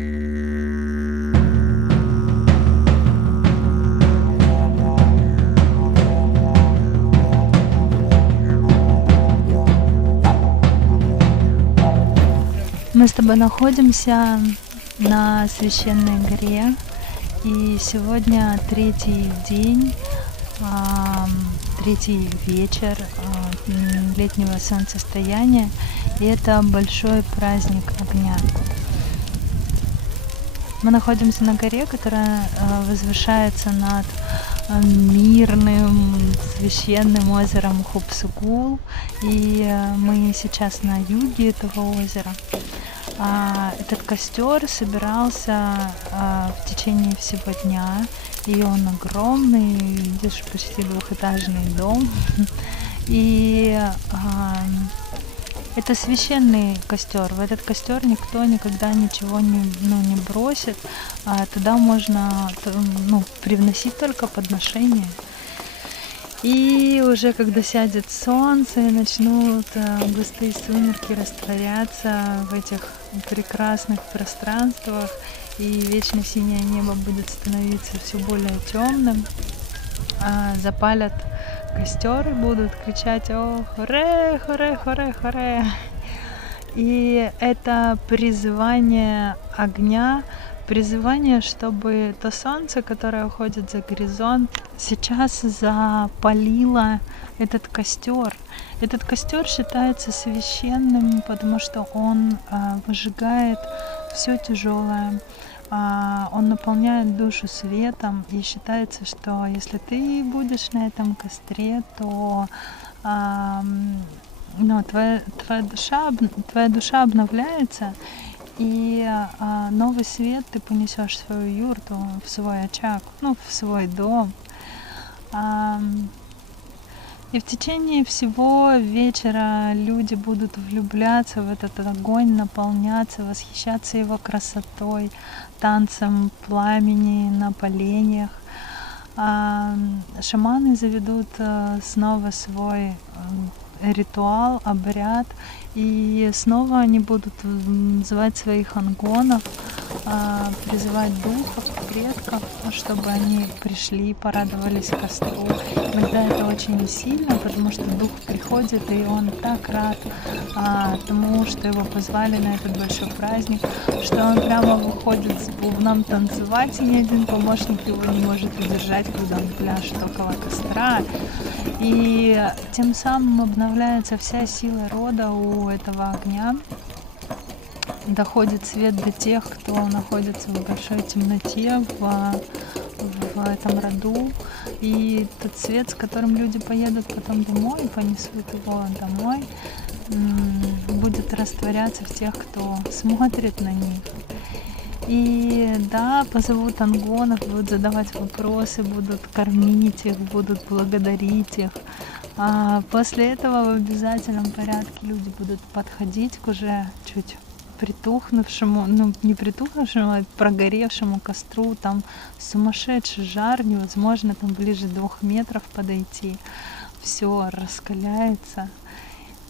Мы с тобой находимся на священной горе, и сегодня третий день, третий вечер летнего солнцестояния, и это большой праздник огня. Мы находимся на горе, которая возвышается над мирным священным озером Хубсугул, и мы сейчас на юге этого озера. Этот костер собирался в течение всего дня, и он огромный, видишь, почти двухэтажный дом. И это священный костер. В этот костер никто никогда ничего не бросит. Туда можно привносить только подношения. И уже когда сядет солнце и начнут густые сумерки растворяться в этих прекрасных пространствах, и вечно синее небо будет становиться все более темным, запалят костер и будут кричать: «О, хоре, хоре, хоре, хоре!» И это призывание огня, призывание, чтобы то солнце, которое уходит за горизонт, сейчас запалило этот костер. Этот костер считается священным, потому что он выжигает все тяжелое, он наполняет душу светом, и считается, что если ты будешь на этом костре, то твоя душа обновляется, и новый свет ты понесешь в свою юрту, в свой очаг, в свой дом. И в течение всего вечера люди будут влюбляться в этот огонь, наполняться, восхищаться его красотой, танцем пламени на поленьях. Шаманы заведут снова свой ритуал, обряд, и снова они будут звать своих ангонов, призывать духов, предков, чтобы они пришли и порадовались костру. Иногда это очень сильно, потому что дух приходит, и он так рад тому, что его позвали на этот большой праздник, что он прямо выходит с бубном танцевать, и ни один помощник его не может удержать, когда он пляшет около костра. И тем самым обновляется вся сила рода у этого огня. Доходит свет до тех, кто находится в большой темноте в этом роду. И тот свет, с которым люди поедут потом домой, понесут его домой, будет растворяться в тех, кто смотрит на них. И да, позовут ангонов, будут задавать вопросы, будут кормить их, будут благодарить их. А после этого в обязательном порядке люди будут подходить к уже чуть притухнувшему, не притухнувшему, а прогоревшему костру. Там сумасшедший жар, невозможно там ближе 2 метров подойти. Все раскаляется.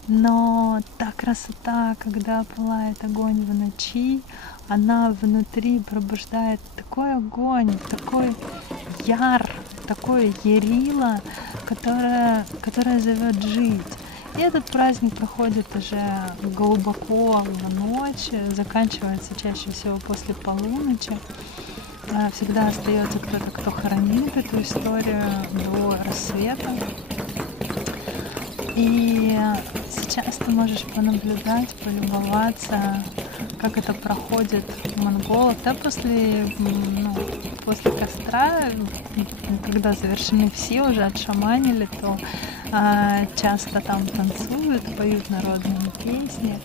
Но та красота, когда пылает огонь в ночи, она внутри пробуждает такой огонь, такой яр, такое ярило, которое зовет жить. И этот праздник проходит уже глубоко в ночь, заканчивается чаще всего после полуночи. Всегда остается кто-то, кто хранит эту историю до рассвета. И сейчас ты можешь понаблюдать, полюбоваться, как это проходит у монголов. Да, после костра, когда завершены все, уже отшаманили, то часто там танцуют, поют народные песни,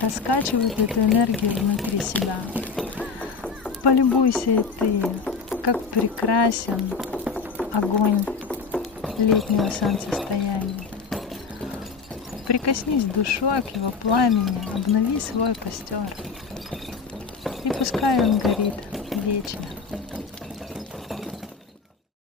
раскачивают эту энергию внутри себя. Полюбуйся и ты, как прекрасен огонь летнего солнцестояния. Прикоснись душой к его пламени, обнови свой костер, и пускай он горит вечно.